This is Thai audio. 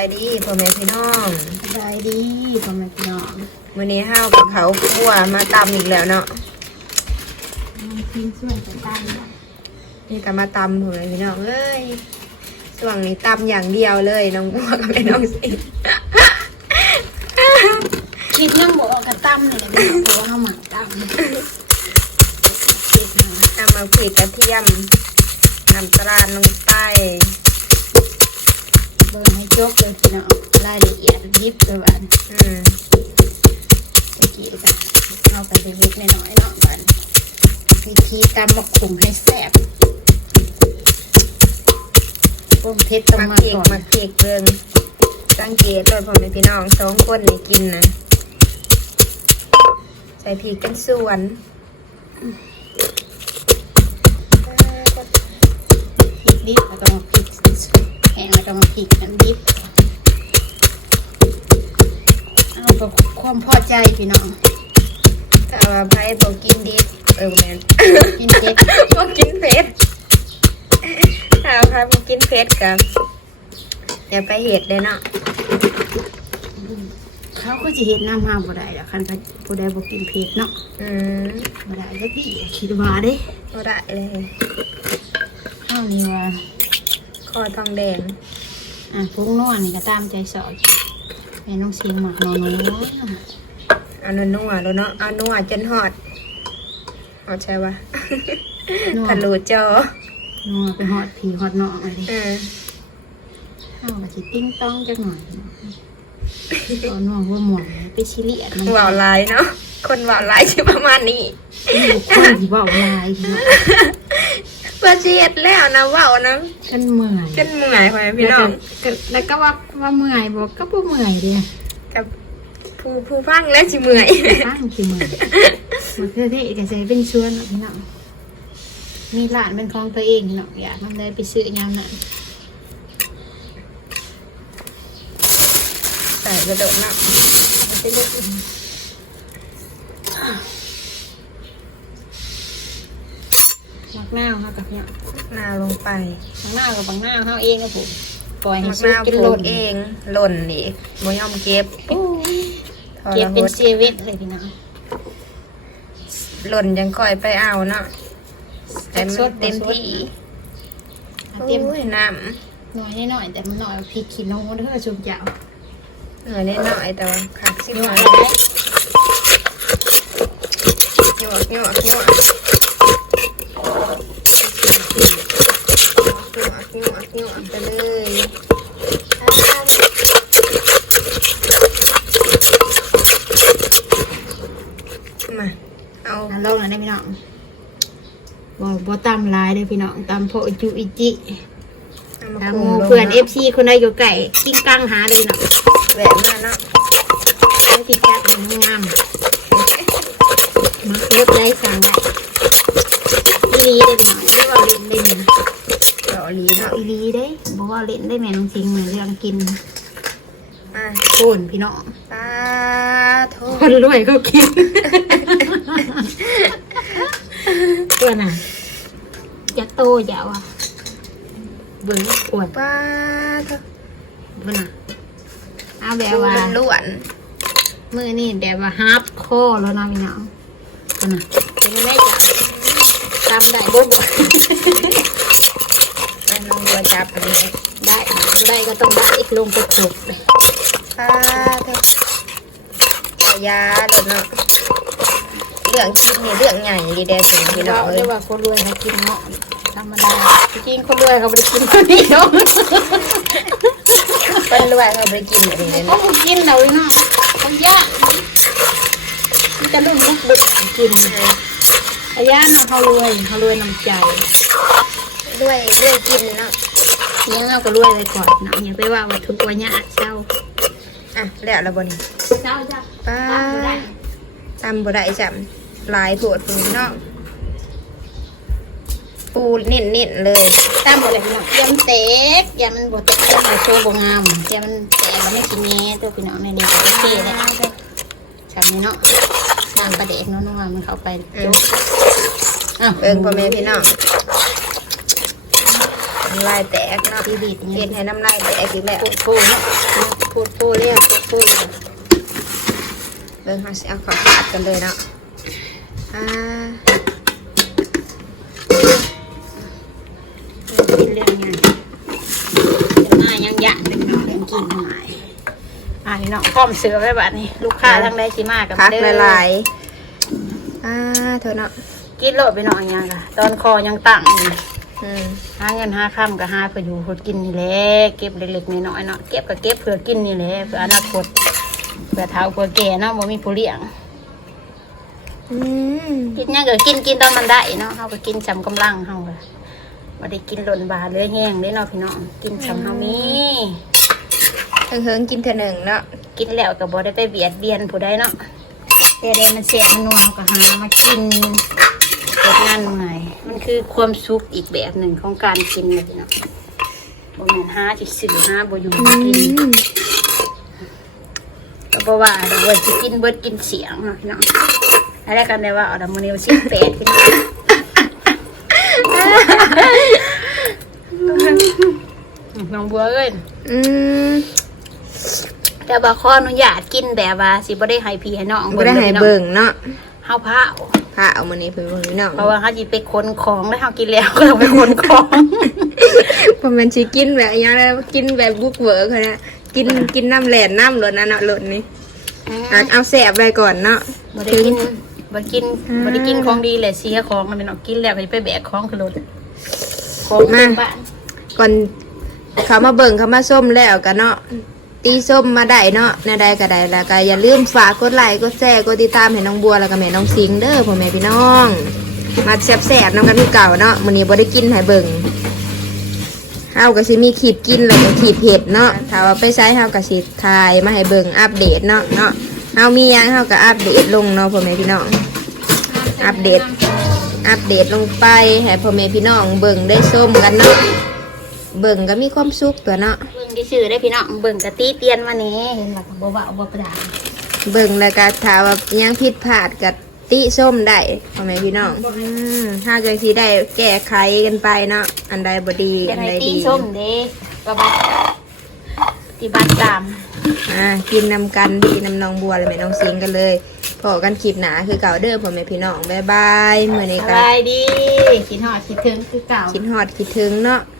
ายดีพ่อแม่พี่น้องสบายดีพ่อแม่พี่น้องวันนี้ห้าวกับเขาคั่วมาตำอีกแล้วเนาะมันกินส่วนจะตั้งนี่ก็มาตำพ่อแม่พี่น้องเอ้ยช่วงนี้ตำอย่างเดียวเลยน้องบัวกับแม่น้องสิคิดยังบอกว่ากระตั้มเลยนะพี่น้องเพราะว่าเขาหมักตั้มคิดมาตำมาผีกระเทียมน้ำตาลลงไป เบิ่งให้จบเลยพี่น้องรายละเอียดยิบเลยวันอืมตะกี้กันเอาไปเล็กๆน้อยๆเนาะวันวิธีการหมักขุงให้แซ่บต้มเพชรต้องมามาเค้กก่อนมาเค้กเบิ่งสังเกตเลยพ่อแม่พี่น้องสองคนนี่กินนะใส่พริกกันส่วนดิบแล้วก็มาพริ งแล้วก็มาพริกน้ำดิบเอาไปความพอใจพี่น้องถ้าว่าไพ่บอกกินดิบเออแม่นกินเจ็ดบอกกินเผ็ดถ้าว่าไพ่บอกกินเผ็ดกับอย่าไปเห็ดเลยเนาะเขาก็จะเห็นน้ำห้ามบ่ได้แล้วคันผู้ใดบ่กินเผ็ดเนาะอืมบ่ได้ก็พี่คิดว่าเด้ก็ได้เลยข้าวนี่ว่า คอทองแดง อะพวกนวนี่ก็ตามใจสอดแม่น้องเสียงหมักนอนน้อยเอานัวๆแล้วเนาะเอานัวจนหอดหอดใช่ปะนัวทะลุจอนัวไปฮอดผีฮอดนอกอะไรเออข้าวก็สิติ้งต้องจักหน่อยเอานัวหัวหมอนไปชิเลียดมันว่าวลายเนาะคนว่าวลายชื่อประมาณนี้ลูกคนที่เว้าลายเนาะ เพื่อเสียดแล้วนะว่าวนะกันเมื่อยจนเมื่อยพ่อแม่พี่น้องแล้วก็แล้วก็ว่าว่าเมื่อยบอกก็บ่เมื่อยเด้กับผู้ผู้ฟังแล้วสิเมื่อย ตั้งสิเมื่อยมันคือที่ก็ใช้เป็นชวนเนาะพี่น้องมีร้านเป็นของตัวเองเนาะอยากมันได้ไปซื้อยามนั้นใส่กระโดดเนาะไปเลือกอื่นมัก หน้าวค่ะกับเนี่ยหน้าลงไปมักหน้าวกับังหน้าวเขาเองนะผมปล่อยให้มักซุหกน้ากินปหลูล่กนเองหล่นนี่บ่ยอมเก็บโอ้ยทรเก็บหเป็นดเซเว่นเลยพี่น้อง หล่นยังค่อยไปเอาเนาะแต่มันสดๆ เต็มที่เอาเต็ม โอ้ยน้น้อยหน่อยๆแต่มันหน่อยพริกขี้หนูเด้อชุบยาวำเหนื่อยนิดหน่อยแต่ว่าขาดสิบหหน่น่ออยยได้หยวกหยวกหยวกหยวกหยวกหยวกไปเลยมาเอา อะลอง หน่อยได้พี่น้องบ่บ่ตำลายเลยพี่น้องตำโพจุอิจิเอามาตำปรุหงมูลงเพื่อนนาะ FC คนใดอยู่ไก่กิ้งกังหาเลยเนาะแหวนมาเนาะไม่ติดจัดมันงามมักรถได้สั่งได้อีลีได้พี่น้องได้ว่าเล่นได้เนี่ยเดี๋ยวลีเอาเนาะอีลีได้บอกว่าเล่นได้แม่น้องจริงเหมือนเรื่องกิน อะโซนพี่น้องปลาโทคนรวยเขากินตัวน่ะจะโตยาวอะเบิ้งอวดปลาโทเบิ้งน่ะเอาแบบปูว่าล้วนมือนี่แบบว่าฮาร์ดคอแล้วเนาะพี่น้องตัวน่ะเป็นได้จ้ะตามได้บ่บ่ๆอันน้องบัวจับอันนี้ได้ไม่ได้ก็ต้องได้อีกลงไปถูกเลย ปลาโทเอายาเดี๋ยวเนาะเรื่องกินนี่เรื่องใหญ่ดีเด้อถึงพี่น้องเราเอ้เรียยกว่าคนรวยเขากินเงาะธรรมดาจริงๆคนรวยเขาไม่ได้กินคนนี้เนาะเป็นรวยเขาไปกินอันนี้เขาเนาะบ่กินเราเนาะเขายากมันจะรุ่นลูกดึกกินระยะเนาะเขารวยเขารวยน้ำใจรวยรวยกินเนาะเลี้ยงเราก็รวยเลยก่อนเนาะอย่าไปว่าว่าทุกวันยากเศร้า อะแล้วละบ่นี่เศร้าจ้ะปลาตามบ่ได้ตำบ่ได้จำลายโถดพี่น้องปูเน้นๆเลยตามหมดเลยพี่น้องยำเต็กยำมันบดยำมันโชว์บงามยำมันแตกแล้วไม่กินแง่ตัวพี่น้องในนี้ก็โอเคเลยฉากนี้เนาะน้ำประเด็กเนาะน้องมันเข้าไปอืมอะเบิ่งพ่อแม่พี่น้อง น้ำลายแตกเนาะดีดีดเห็นให้น้ำลายแตกอีกแล้วพูดพูดเนาะพูดพูดเรียกพูดพูดเบิ่งเขาสิเอาข้าวผัดกันเลยเนาะอ่ากินเรื่องงานจะมายังยะเป็นเรื่องกินหายอ่านี่เนาะพร้อมเสือไว้บัดนี้ ลูกค้าทั้งใดสิมากับพักเด้อหลายๆอ่าเถอะเนาะกินโลดไปหน่อยยังค่ะตอนคอยังตั้งอยู่ อืมหาเงินหาค่ำก็หาเพื่ออยู่เพื่อกินนี่แหละเก็บเล็กๆน้อยๆเนาะเก็บก็เก็บเพื่อกินนี่แหละเพื่ออนาคตเพื่อเท้าเพื่อแก่เนาะบ่มีผู้เลี้ยงอืมกินหยังก็กินกินตอนมันได้เนาะเฮาก็กินจำกำลังเฮาก็บ่ได้กินหล่นบาเลยแห้งเด้เนาะพี่น้องกินจำเฮามีเฮิงๆกินเถอะหนึ่งเนาะกินแล้วก็บ่ได้ไปเบียดเบียนผู้ใดเนาะแต่เดมันเสียมันนัวก็หามากินเกิ ดงานใหม่มันคือความสุขอีกแบบหนึ่งของการกินเลยพี่น้องบ่แม่นหาสิซื้อหาบ่อยู่อืกินมก็บอกว่าเดี๋ยววันจะกินเบิดกินเสียงเนาะพี่น้องอะไรกันได้ว่าเอาดำมันเนวสิบแปดพี่น้องน้องบัวเอ้ยอืมแต่บาขออนุญาตกินแบบว่าสิบ่ได้ให้พี่ให้น้องบ่ได้ให้เบิ่งเนาะเฮาพา เอาพาเอามื้อนี้เพิ่นเบิ่งพี่น้องเพราะว่าเฮาสิไปขนของแล้วเฮากินแล้วก็ต้องไปขนของเพราะมันสิกินแบบอหยังแล้วกินแบบบุกเบิกเขานะกินกินน้ำแหลนน้ำรถนะเนาะรถนี้อะเอาแสบไปก่อนเนาะบ่ได้กินบ่กินบ่ได้กินของดีเลยเสียของมันพี่น้องกินแล้วก็ไปแบกของขึ้นรถของเต็มบ้านก่อนเขามาเบิ่งเขามาส้มแล้วกันเนาะ ตีส้มมาได้เนาะในใดก็ได้แล้วก็อย่าลืมฝากกดไลค์กดแชร์กดติดตามให้น้องบัวแล้วก็แม่น้องสิงเด้อพ่อแม่พี่น้อง มาแซ่บๆน้ำกันที่เก่าเนาะมื้อนี้บ่ได้กินให้เบิ่งเฮาก็สิมีคลิปกินแล้วก็คลิปเผ็ดเนาะถ้าว่าไปใช้เฮาก็สิถ่ายมาให้เบิ่งอัปเดตเนาะเนาะเฮามีหยังเฮาก็อัปเดตลงเนาะพ่อแม่พี่น้อง อัปเดต อัปเดตลงไปให้พ่อแม่พี่น้องเบิ่งได้ส้มกันเนาะ เบิ่งก็มีความสุขตัวเนาะเบิ่งที่ชื่อได้พี่น้องเบิ่งกะตีเตียนมานี่เห็นหลักบ่เบาบ่ประดาเบิ่งแล้วก็ถ้าว่ายังผิดพลาดกับติส้มได้พ่อแม่พี่น้องอืมถ้าจังสิได้แก้ไขกันไปเนาะอันใดบ่ดีจะอันให้ใดตีดีส้มเด้ก็บัดที่บ้านตามอ่ากินนำกันดีนำน้องบัวและแม่น้องสิงกันเลยพอกันคลิปหนาคือเก่าเด้อพ่อแม่พี่น้องบ๊ายบายมื้อนี้สก็บายดีคิดฮอดคิดถึงคือเก่าคิดฮอดคิดถึงเนาะส